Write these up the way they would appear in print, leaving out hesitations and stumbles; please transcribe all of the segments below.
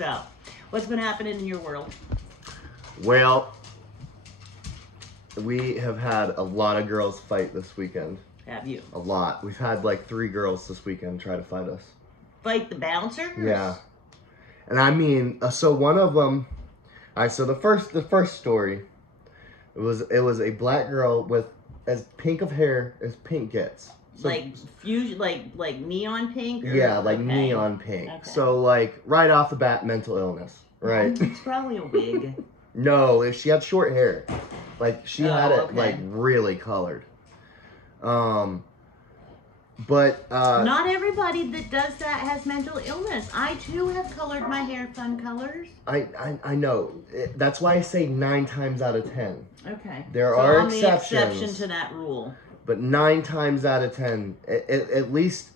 So, what's been happening in your world? Well, we have had a lot of girls fight this weekend. Have you? A lot. We've had like 3 girls this weekend try to fight us. Fight the bouncers? Yeah. And I mean, so one of them. All right. So the first story, it was a black girl with as pink of hair as pink gets. So, like fusion, like neon pink? Or, yeah, like okay. neon pink. Okay. So like right off the bat, mental illness, right? It's probably a wig. No, she had short hair. Like she had it okay. like really colored. But not everybody that does that has mental illness. I too have colored my hair fun colors. I know. That's why I say 9 times out of 10. Okay. There so are I'm exceptions. the exception to that rule. But 9 times out of 10, at least,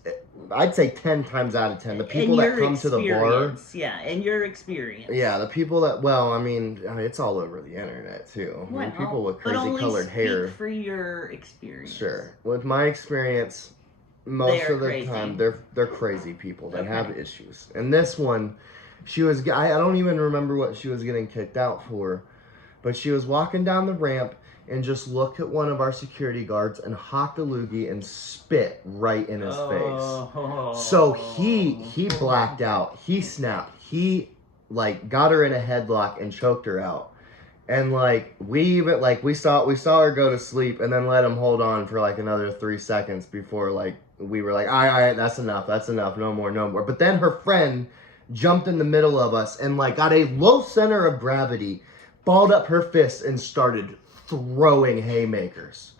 I'd say 10 times out of 10, the people that come to the bar. Yeah, and your experience. Yeah, the people that, well, I mean, it's all over the internet too. Well, I mean, people with crazy but only colored hair. for your experience. Sure. With my experience, most of the crazy. time, they're crazy people. They have issues. And this one, I don't even remember what she was getting kicked out for, but she was walking down the ramp and just looked at one of our security guards and hocked a loogie and spit right in his face. So he blacked out. He snapped. He like got her in a headlock and choked her out. And like we saw her go to sleep and then let him hold on for like another 3 seconds before like we were like, all right, that's enough, no more. But then her friend jumped in the middle of us and like got a low center of gravity, balled up her fist and started throwing haymakers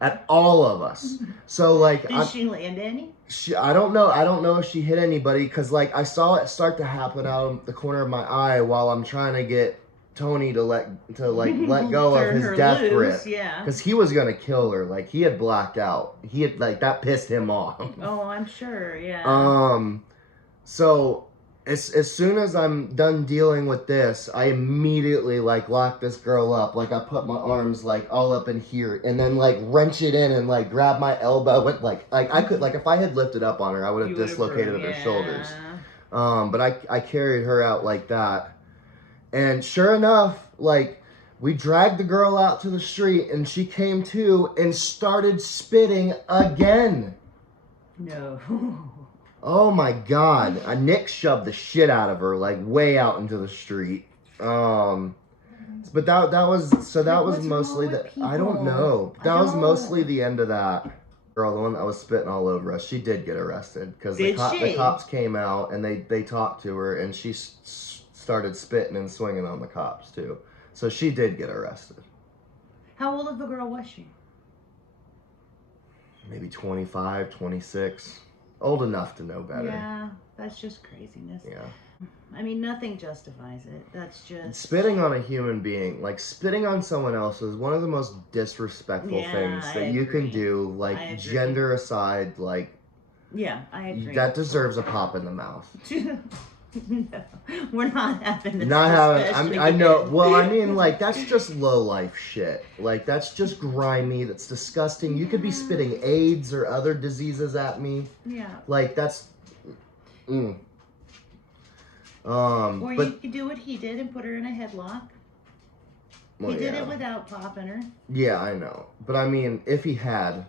at all of us. So like, did she land any? I don't know if she hit anybody because like I saw it start to happen out of the corner of my eye while I'm trying to get Tony to let go of his death grip. Yeah, because he was gonna kill her. Like he had blacked out. He had like that pissed him off. Oh, I'm sure. Yeah. So as soon as I'm done dealing with this, I immediately like lock this girl up. Like I put my arms like all up in here and then like wrench it in and like grab my elbow with like I could like if I had lifted up on her, I would have dislocated her shoulders. But I carried her out like that. And sure enough, like, we dragged the girl out to the street, and she came to and started spitting again. No. Oh my God! Nick shoved the shit out of her, like way out into the street. But that was mostly the. I don't know. That was mostly the end of that. Girl, the one that was spitting all over us, she did get arrested because the cops came out and they talked to her, and she started spitting and swinging on the cops too. So she did get arrested. How old of a girl was she? Maybe 25, 26. Old enough to know better. Yeah, that's just craziness. Yeah. I mean, nothing justifies it. That's just... Spitting on a human being, like spitting on someone else is one of the most disrespectful things that you can do, like gender aside, like... Yeah, I agree. That deserves a pop in the mouth. No, we're not having this. I know. Well, I mean, like that's just low life shit. Like that's just grimy. That's disgusting. You could be spitting AIDS or other diseases at me. Yeah. Like that's. Or you could do what he did and put her in a headlock. Well, he did it without popping her. Yeah, I know. But I mean, if he had,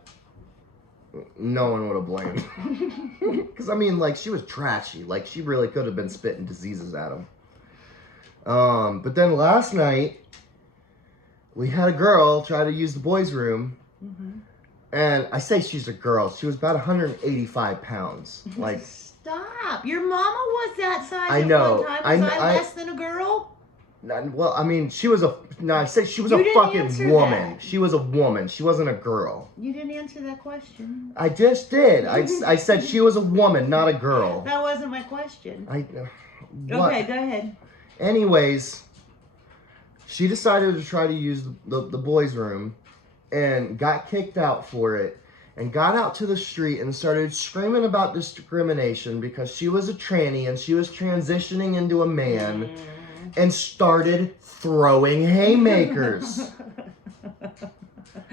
no one would have blamed him. Because, I mean, like, she was trashy. Like, she really could have been spitting diseases at him. But then last night, we had a girl try to use the boys' room. Mm-hmm. And I say she's a girl. She was about 185 pounds. Like, stop. Your mama was that size I know. One time. Was I less than a girl? Well, I mean, she was a... No, I said she was a fucking woman. That. She was a woman. She wasn't a girl. You didn't answer that question. I just did. I said she was a woman, not a girl. That wasn't my question. Okay, go ahead. Anyways, she decided to try to use the boys' room and got kicked out for it and got out to the street and started screaming about discrimination because she was a tranny and she was transitioning into a man. And started throwing haymakers.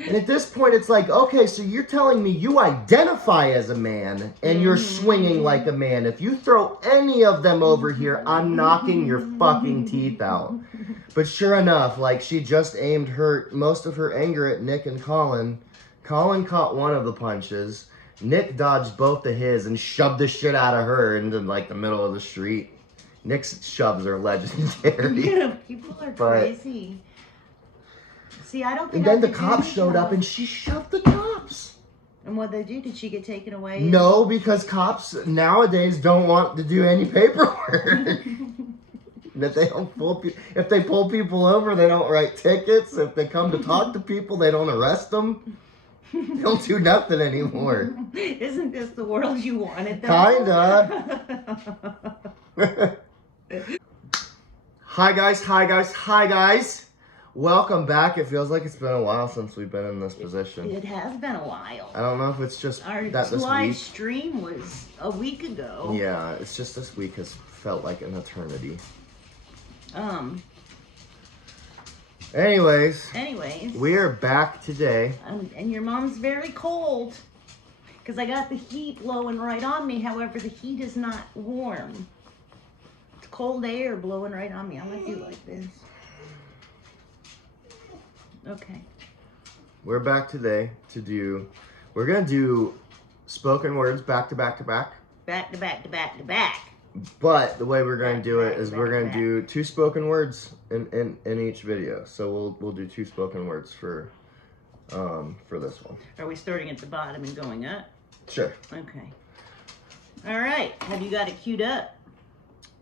And at this point, it's like, okay, so you're telling me you identify as a man and you're swinging like a man. If you throw any of them over here, I'm knocking your fucking teeth out. But sure enough, like, she just aimed most of her anger at Nick and Colin. Colin caught one of the punches. Nick dodged both of his and shoved the shit out of her into, like, the middle of the street. Nick's shoves are legendary. Yeah, people are crazy. See, I don't think. And then the cops showed up and she shoved the cops. And what'd they do? Did she get taken away? No, because cops nowadays don't want to do any paperwork. That they don't if they pull people over, they don't write tickets. If they come to talk to people, they don't arrest them. They don't do nothing anymore. Isn't this the world you wanted? Kinda. Hi guys. Welcome back. It feels like it's been a while since we've been in this position. It has been a while. I don't know if it's just our that this live week. stream was a week ago. Yeah, it's just this week has felt like an eternity. Anyways, we are back today. And your mom's very cold because I got the heat blowing right on me. However, the heat is not warm. It's cold air blowing right on me. I'm gonna do like this. Okay. We're back today we're gonna do spoken words back to back to back. Back to back to back to back. But the way we're going to do it is we're going to do 2 spoken words in each video. So we'll do 2 spoken words for this one. Are we starting at the bottom and going up? Sure. Okay. All right. Have you got it queued up?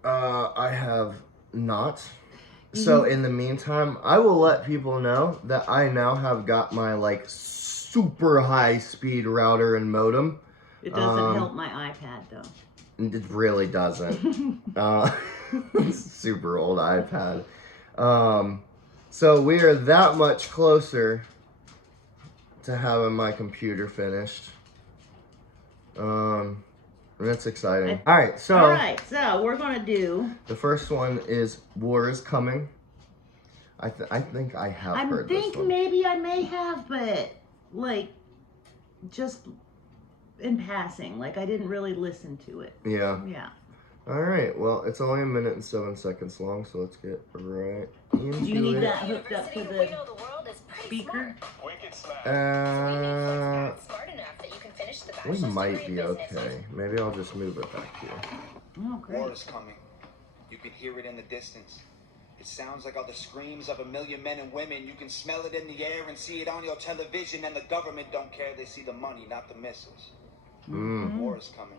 I have not. So in the meantime, I will let people know that I now have got my like super high speed router and modem. It doesn't help my iPad though. It really doesn't. Super old iPad. So we are that much closer to having my computer finished. That's exciting. All right, so we're gonna do. The first one is "War is Coming." I think I have heard this one. I think maybe I may have, but like just in passing. Like I didn't really listen to it. Yeah. Yeah. All right. Well, it's only 1 minute and 7 seconds long, so let's get right into it. Do you need that hooked up to the speaker? We might be okay. Maybe I'll just move it back here. Oh, great. War is coming. You can hear it in the distance. It sounds like all the screams of 1 million men and women. You can smell it in the air and see it on your television, and the government don't care. They see the money, not the missiles. War is coming.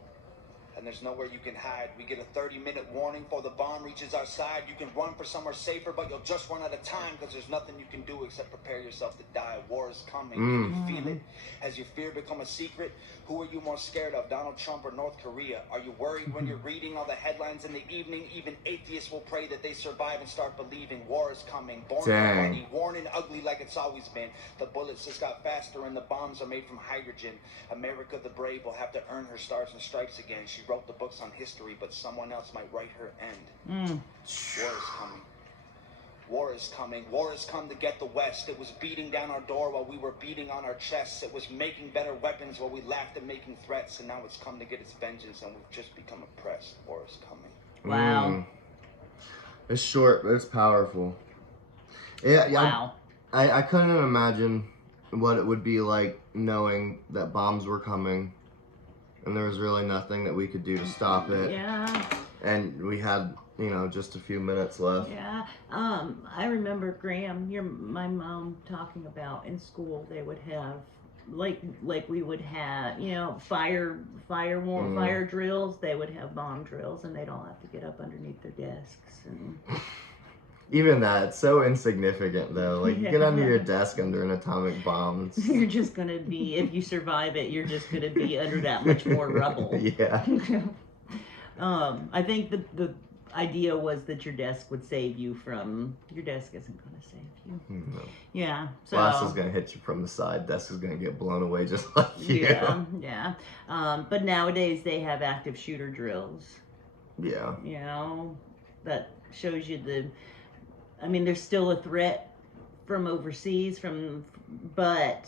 And there's nowhere you can hide. We get a 30-minute warning before the bomb reaches our side. You can run for somewhere safer, but you'll just run out of time because there's nothing you can do except prepare yourself to die. War is coming. Can you feel it? Has your fear become a secret? Who are you more scared of, Donald Trump or North Korea? Are you worried when you're reading all the headlines in the evening? Even atheists will pray that they survive and start believing. War is coming. Born and bloody, worn and ugly like it's always been. The bullets just got faster and the bombs are made from hydrogen. America the brave will have to earn her stars and stripes again. She wrote the books on history, but someone else might write her end. War is coming. War is coming. War has come to get the West. It was beating down our door while we were beating on our chests. It was making better weapons while we laughed at making threats. And now it's come to get its vengeance, and we've just become oppressed. War is coming. Wow. It's short, but it's powerful. Yeah. Wow. I couldn't imagine what it would be like knowing that bombs were coming and there was really nothing that we could do to stop it. Yeah. And we had, just a few minutes left. Yeah. I remember Graham, my mom talking about in school they would have like we would have, fire drills, they would have bomb drills and they'd all have to get up underneath their desks and Even that, it's so insignificant though. Like, you get under your desk under an atomic bomb. You're just gonna be, if you survive it, you're just gonna be under that much more rubble. Yeah. I think the idea was that your desk would save you from, your desk isn't gonna save you. No. Yeah. So Glass is gonna hit you from the side. Desk is gonna get blown away just like you. Yeah. But nowadays they have active shooter drills. Yeah. That shows you there's still a threat from overseas, but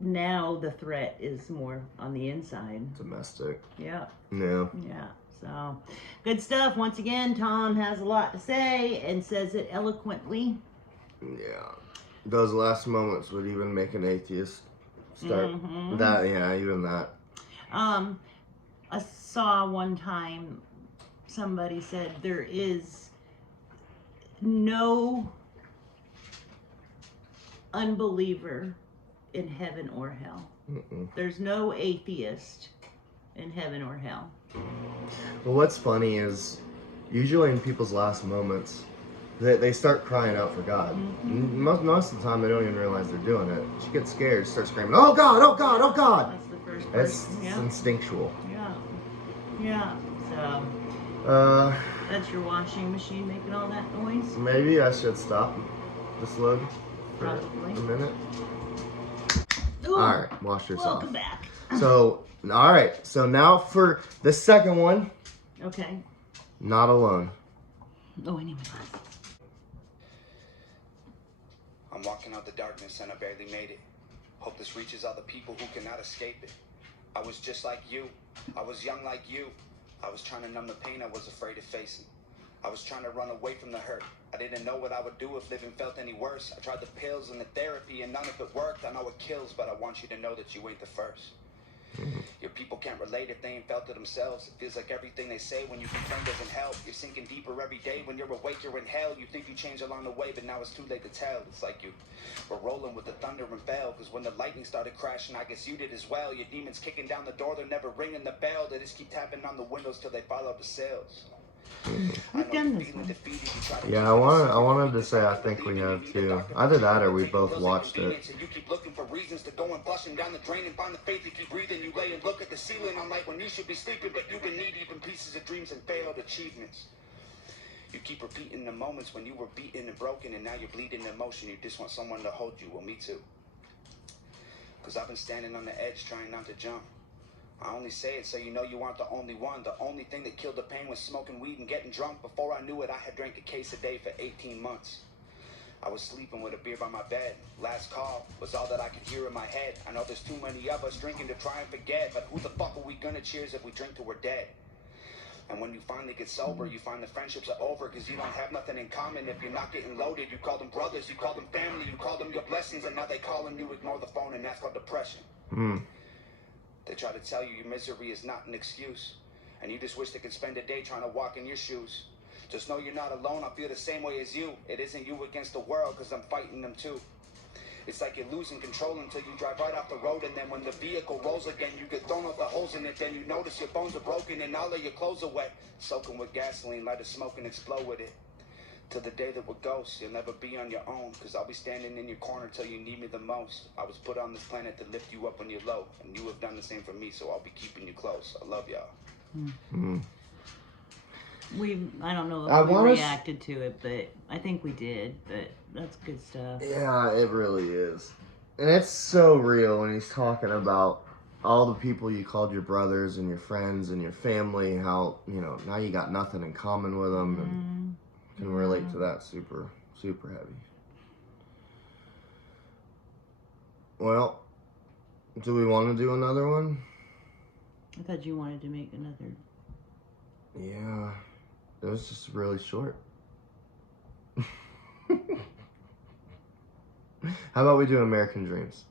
now the threat is more on the inside. Domestic. Yeah. Yeah. Yeah. So, good stuff. Once again, Tom has a lot to say and says it eloquently. Yeah. Those last moments would even make an atheist start. Mhm. That, yeah, even that. I saw one time somebody said there is no unbeliever in heaven or hell. Mm-mm. There's no atheist in heaven or hell. Well, what's funny is usually in people's last moments, they start crying out for God. Mm-hmm. Most of the time, they don't even realize they're doing it. She gets scared, starts screaming, "Oh God! Oh God! Oh God!" That's the first That's person. Yeah. instinctual. Yeah. Yeah. So that's your washing machine making all that noise? Maybe I should stop this load for Probably. a minute. Ooh, All right, wash yourself. welcome back. So, all right. So now for the second one. Okay. Not alone. Oh, I need my glasses. I'm walking out the darkness and I barely made it. Hope this reaches all the people who cannot escape it. I was just like you. I was young like you. I was trying to numb the pain I was afraid of facing. I was trying to run away from the hurt. I didn't know what I would do if living felt any worse. I tried the pills and the therapy and none of it worked. I know it kills, but I want you to know that you ain't the first. Your people can't relate if they ain't felt it themselves. It feels like everything they say when you complain doesn't help. You're sinking deeper every day. When you're awake, you're in hell. You think you changed along the way, but now it's too late to tell. It's like you were rolling with the thunder and fell. Cause when the lightning started crashing, I guess you did as well. Your demons kicking down the door, they're never ringing the bell. They just keep tapping on the windows till they fall out the cells. We've done this one. Yeah, I wanted to say I think we have too. Either that or we both watched it. You keep looking for reasons to go and flush them down the drain and find the faith to keep breathing. You lay and look at the ceiling on light when you should be sleeping, but you've been knee-deep in pieces of dreams and failed achievements. You keep repeating the moments when you were beaten and broken and now you're bleeding emotion. You just want someone to hold you. Well, me too. Cause I've been standing on the edge trying not to jump. I only say it so you know you aren't the only one. The only thing that killed the pain was smoking weed and getting drunk. Before I knew it, I had drank a case a day for 18 months. I was sleeping with a beer by my bed. Last call was all that I could hear in my head. I know there's too many of us drinking to try and forget, but who the fuck are we gonna cheers if we drink till we're dead? And when you finally get sober, you find the friendships are over because you don't have nothing in common. If you're not getting loaded, you call them brothers, you call them family, you call them your blessings, and now they call them, you ignore the phone, and that's called depression. They try to tell you your misery is not an excuse, and you just wish they could spend a day trying to walk in your shoes. Just know you're not alone. I feel the same way as you. It isn't you against the world, because I'm fighting them too. It's like you're losing control until you drive right off the road, and then when the vehicle rolls again, you get thrown out the holes in it. Then you notice your bones are broken and all of your clothes are wet. Soaking with gasoline, light a smoke and explode with it. Till the day that we're ghosts, you'll never be on your own, because I'll be standing in your corner till you need me the most. I was put on this planet to lift you up when you're low, and you have done the same for me, so I'll be keeping you close. I love y'all. I don't know if we reacted to it, but I think we did, but that's good stuff. Yeah, it really is. And it's so real when he's talking about all the people you called your brothers and your friends and your family, how, you know, now you got nothing in common with them, and can relate to that super, super heavy. Well, do we want to do another one? I thought you wanted to make another. Yeah, it was just really short. How about we do American Dreams?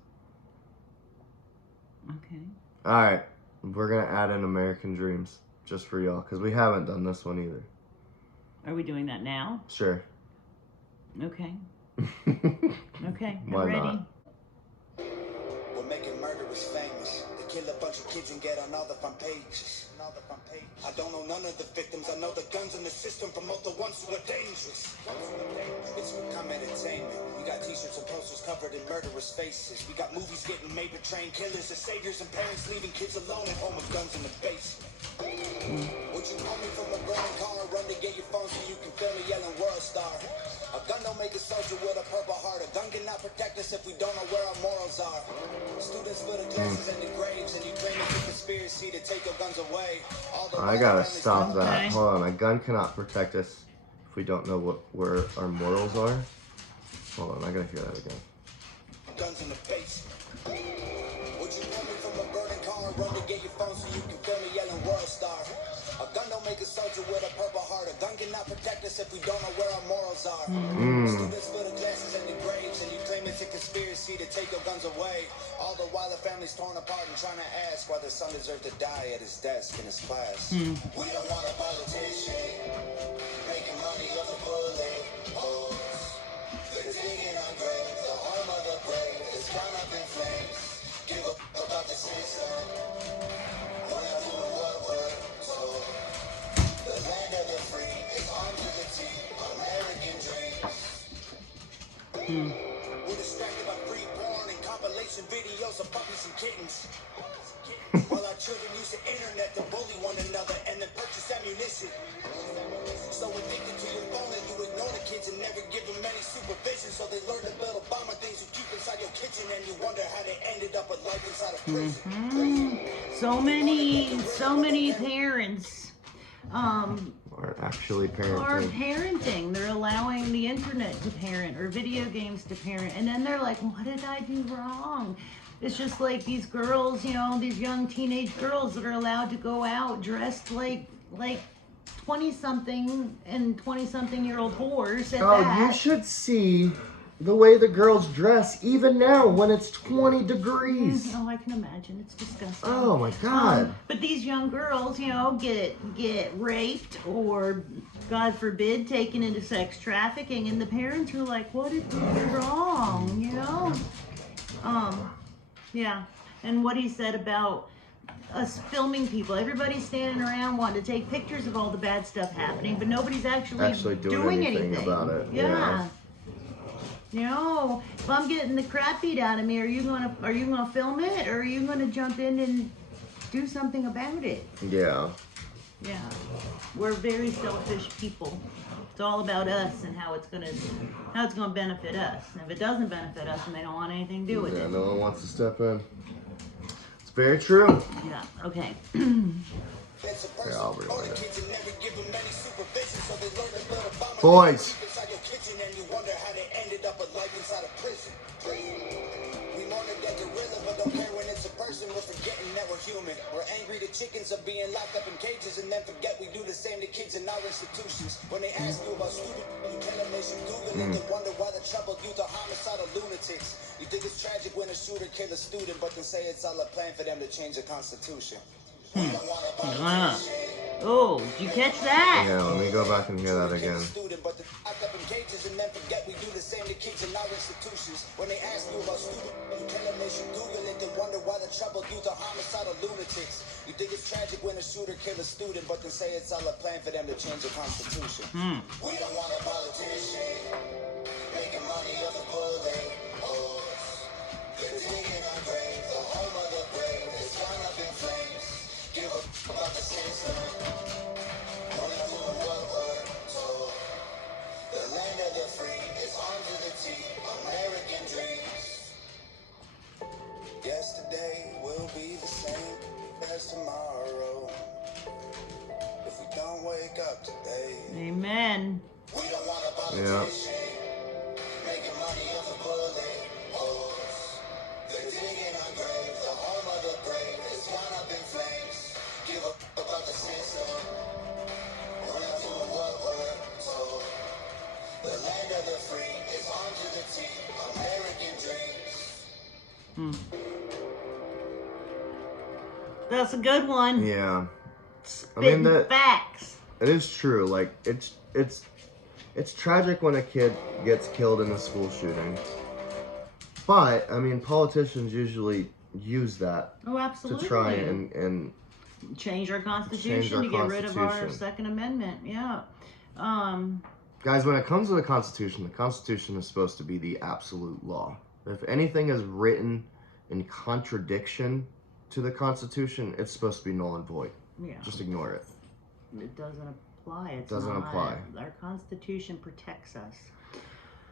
Okay. All right, we're going to add in American Dreams just for y'all, because we haven't done this one either. Are we doing that now? Sure. Okay. Okay, I'm Why ready. not? We're making murderers famous. They kill a bunch of kids and get on all the front pages. I don't know none of the victims. I know the guns in the system promote the ones who are dangerous. It's become entertainment. We got t-shirts and posters covered in murderous faces. We got movies getting made portraying killers as saviors and parents leaving kids alone at home with guns in the basement. Would you call me from a burning car? Run to get your phone so you can feel me yelling world star. A gun don't make a soldier with a purple heart. A gun cannot protect us if we don't know where our morals are. Students fill the classes and the graves, and you claim it's a conspiracy to take your guns away. I gotta stop that. Hold on, a gun cannot protect us if we don't know where our morals are. Hold on, I gotta hear that again. Guns in the face. Would you want me from a burning car? Run to get your phone so you can film me yelling world star. A gun don't make a soldier with a purple heart. A gun cannot protect us if we don't know where our morals are. Students fill the classes and the grades, and you claim it's a conspiracy to take your guns away. All the while the family's torn apart and trying to ask why their son deserved to die at his desk in his class. We don't want a politician making money off a bullet holes. They're digging our grave, the home of the brave is gone up in flames. Give up about the system. We're not doing what we're told. The land of the free is armed to the teeth. American dreams. We're distracted by free porn and compilation videos of puppies and kittens. While our children use the internet to bully one another and then purchase ammunition. So addicted to your phone that you ignore the kids and never give them any supervision. So they learn to build bomber things you keep inside your kitchen, and you wonder how they ended up with life inside of prison. So many parents Are actually are parenting. parenting. They're allowing the internet to parent or video games to parent, and then they're like, what did I do wrong? It's just like these girls, you know, these young teenage girls that are allowed to go out dressed like 20-something and 20-something-year-old whores at Oh, that. you should see the way the girls dress, even now when it's 20 degrees. Oh, I can imagine. It's disgusting. Oh my God. But these young girls, you know, get raped or, God forbid, taken into sex trafficking, and the parents are like, what did we do wrong? You know? Yeah. And what he said about us filming people. Everybody's standing around wanting to take pictures of all the bad stuff happening, but nobody's actually doing anything about it. Yeah. You know, if I'm getting the crap beat out of me, are you gonna film it, or are you gonna jump in and do something about it? Yeah. Yeah. We're very selfish people. It's all about us and how it's gonna benefit us. And if it doesn't benefit us, then they don't want anything to do with Yeah, it. no one wants to step in. It's very true. Yeah. Okay. Yeah, I'll rewind it. Boys. We're angry to chickens of being locked up in cages and then forget we do the same to kids in our institutions. When they ask you about student, you tell them they should Google it and wonder why the troubled youth are homicidal lunatics. You think it's tragic when a shooter kill a student, but then say it's all a plan for them to change the Constitution. Oh, did you catch that? Yeah, let me go back and hear that again. When they ask you about student, you tell them they should Google it and wonder why the troubled youth are homicidal lunatics. You think it's tragic when a shooter kill a student, but then say it's all a plan for them to change the Constitution. We don't want a politician making money off a bullet holes. They're digging our grave, the home of the brave is gone up in flames. Give up about the system. We're not doing what we're told. The land of the free is armed to the teeth. American dreams. Yesterday will be the same as tomorrow. If we don't wake up today. Amen. We don't want a politician making money off a bullet holes. They're digging our grave, the home of the brave is gone up in flames. Give up about the system. We're not doing what we're told. The land of the free is armed to the teeth. American dreams. That's a good one. Yeah. Spitting facts. It is true. Like it's tragic when a kid gets killed in a school shooting. But I mean, politicians usually use that Oh, absolutely. to try and change our constitution to get rid of our Second Amendment. Yeah. guys, when it comes to the Constitution is supposed to be the absolute law. If anything is written in contradiction to the Constitution, it's supposed to be null and void. Yeah. Just ignore it. It doesn't apply. It doesn't apply. Our Constitution protects us.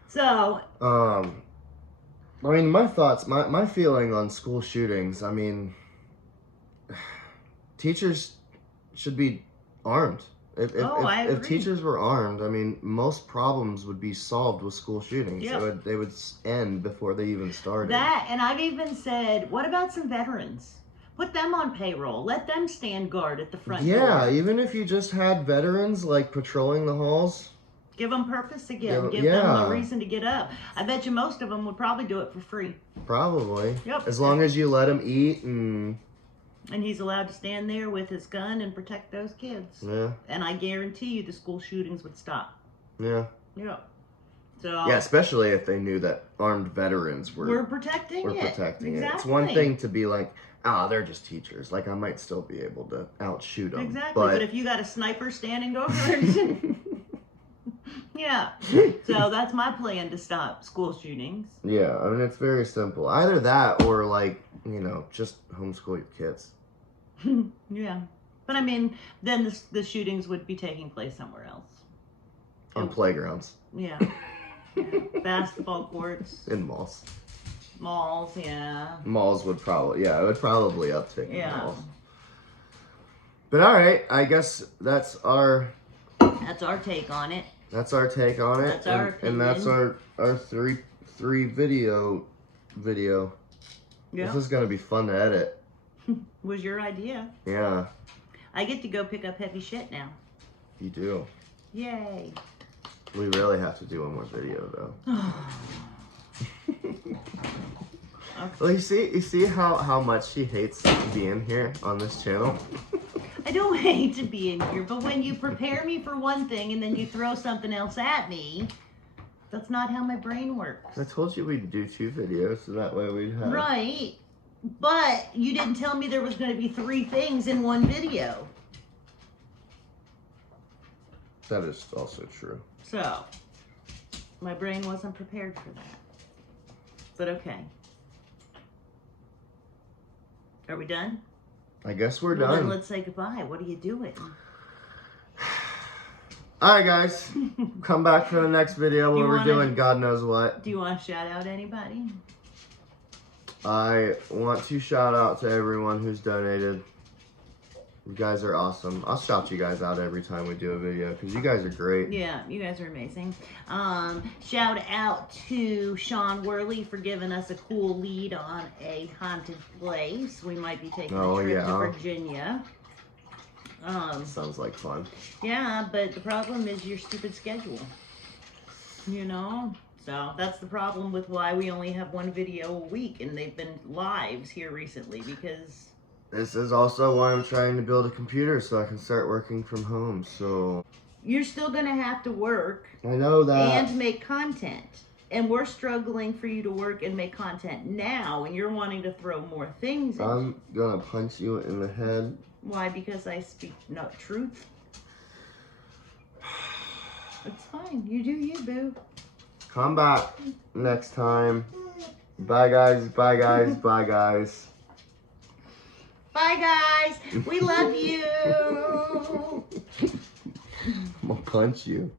So. I mean, my thoughts, my feeling on school shootings, I mean, teachers should be armed I If agree. teachers were armed, I mean, most problems would be solved with school shootings. Yep. They would end before they even started. That, and I've even said, what about some veterans? Put them on payroll. Let them stand guard at the front Yeah, door. even if you just had veterans like patrolling the halls. Give them purpose again. Give Yeah. them a reason to get up. I bet you most of them would probably do it for free. Probably. Yep. As long as you let them eat and he's allowed to stand there with his gun and protect those kids. yeah, And I guarantee you the school shootings would stop. yeah. Yep. So Yeah, especially if they knew that armed veterans we're protecting it. protecting Exactly. it. It's one thing to be like, they're just teachers. Like, I might still be able to outshoot them. Exactly. But if you got a sniper standing over it, yeah. So that's my plan to stop school shootings. yeah, I mean, it's very simple. Either that or, like, just homeschool your kids. Yeah. But I mean, then the shootings would be taking place somewhere else. On playgrounds. Yeah. Basketball courts, In malls. malls, yeah. Malls would probably, it would probably uptick in Yeah. malls. But all right, I guess that's our take on it. That's our take on it. That's our and that's opinion. our three video. Yeah. This is gonna be fun to edit. Was your idea. Yeah, I get to go pick up heavy shit now. you do. Yay. We really have to do one more video though. Well, you see how much she hates being here on this channel. I don't hate to be in here, but when you prepare me for one thing and then you throw something else at me, that's not how my brain works. I told you we'd do 2 videos, so that way we'd have. Right. But you didn't tell me there was going to be 3 things in one video. That is also true. So, my brain wasn't prepared for that. But okay. Are we done? I guess we're Well, then done. let's say goodbye. What are you doing? All right, guys. Come back for the next video where You we're wanna- doing God knows what. Do you want to shout out anybody? I want to shout out to everyone who's donated. You guys are awesome. I'll shout you guys out every time we do a video because you guys are great. Yeah, you guys are amazing. Shout out to Sean Worley for giving us a cool lead on a haunted place. We might be taking a trip to Virginia. Sounds like fun. Yeah, but the problem is your stupid schedule. So that's the problem with why we only have one video a week, and they've been lives here recently because... This is also why I'm trying to build a computer so I can start working from home, so... You're still going to have to work. I know that. And make content. And we're struggling for you to work and make content now, and you're wanting to throw more things in. I'm gonna punch you in the head. Why? Because I speak not truth? It's fine. You do you, boo. Come back next time. Bye, guys. Bye, guys. Bye, guys. Bye, guys. We love you. I'm gonna punch you.